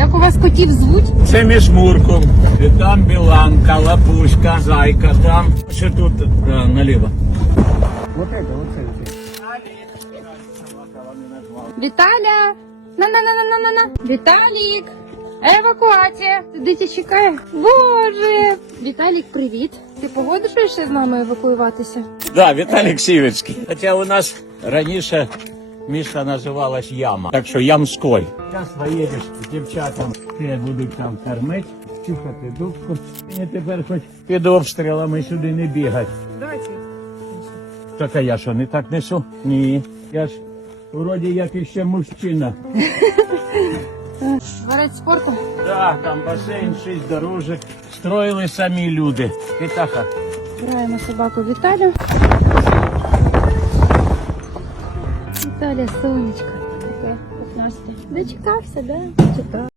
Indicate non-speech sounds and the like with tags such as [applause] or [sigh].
Як у вас котів звуть? Це між Мурком. І там біланка, лапушка, зайка, там. Ще тут а, наліво. Вот это, вот це. Віталя! На-на-на-на-на-на! Віталік! Евакуація! Дитя чекає. Боже! Віталік, привіт! Ти погодишся з нами евакуюватися? Да, Віталік Сівецький. Хоча у нас раніше місто називалось Яма. Так що Ямской. Зараз поїдеш з дівчатам, ти будуть там кормити, чухати дубку. І тепер хоч під обстрілами сюди не бігати. Давайте. Так а я що, не так несу? Ні. Я ж вроді як іще мужчина. [laughs] Дворець спорту. Да, там басейн, шість дорожок. Строїли самі люди. Вітаха. Граємо собаку Віталю. Віталя, сонечко. Таке 15. Дочекався, да? Чекав.